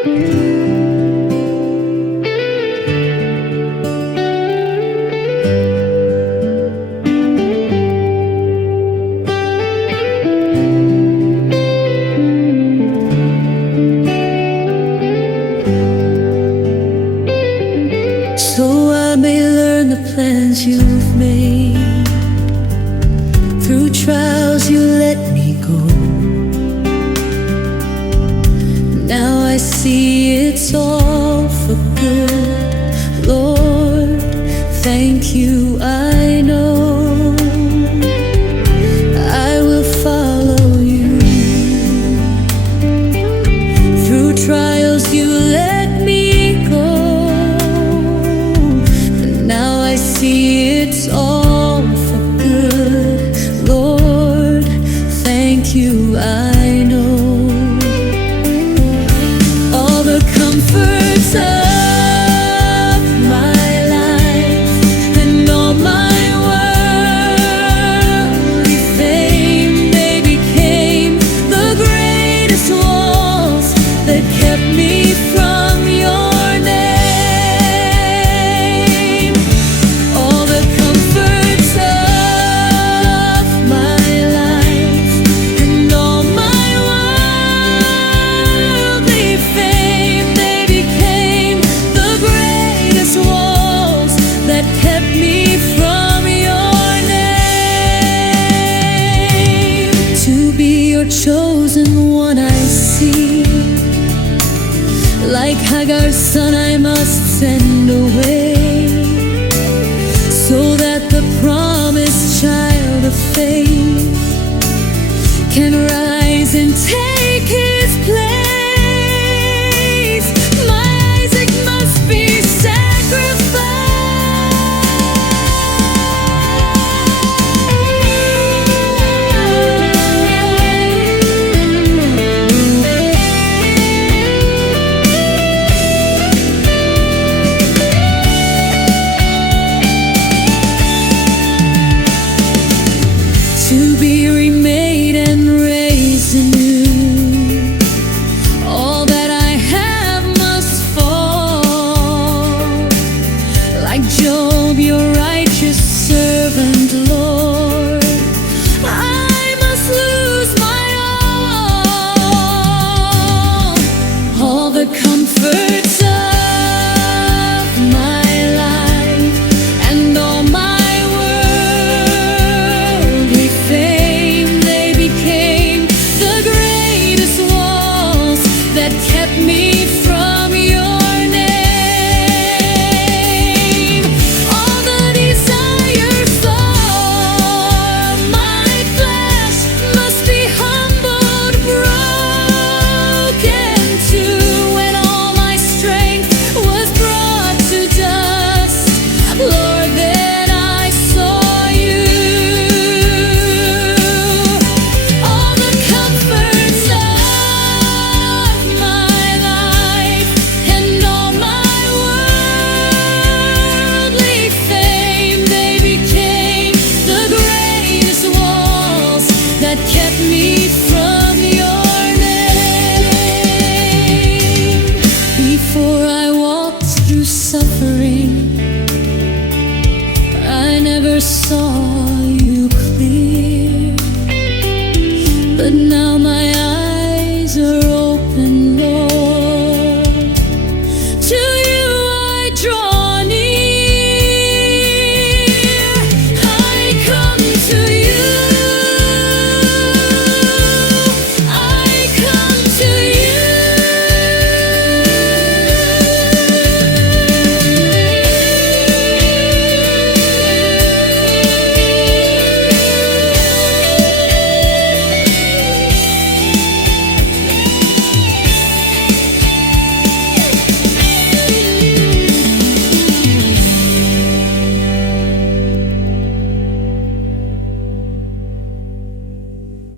So I may learn the plans you've made. Through trials you let me go. Now I see it's all for good. Lord, thank you, I know I will follow you. Through trials you let me go. Now I see it's all for good. Lord, thank you, I know. All the comforts of my life and all my worldly fame, they became the greatest walls that kept me from your chosen one. I see, like Hagar's son, I must send away, so that the promised child of faith can rise.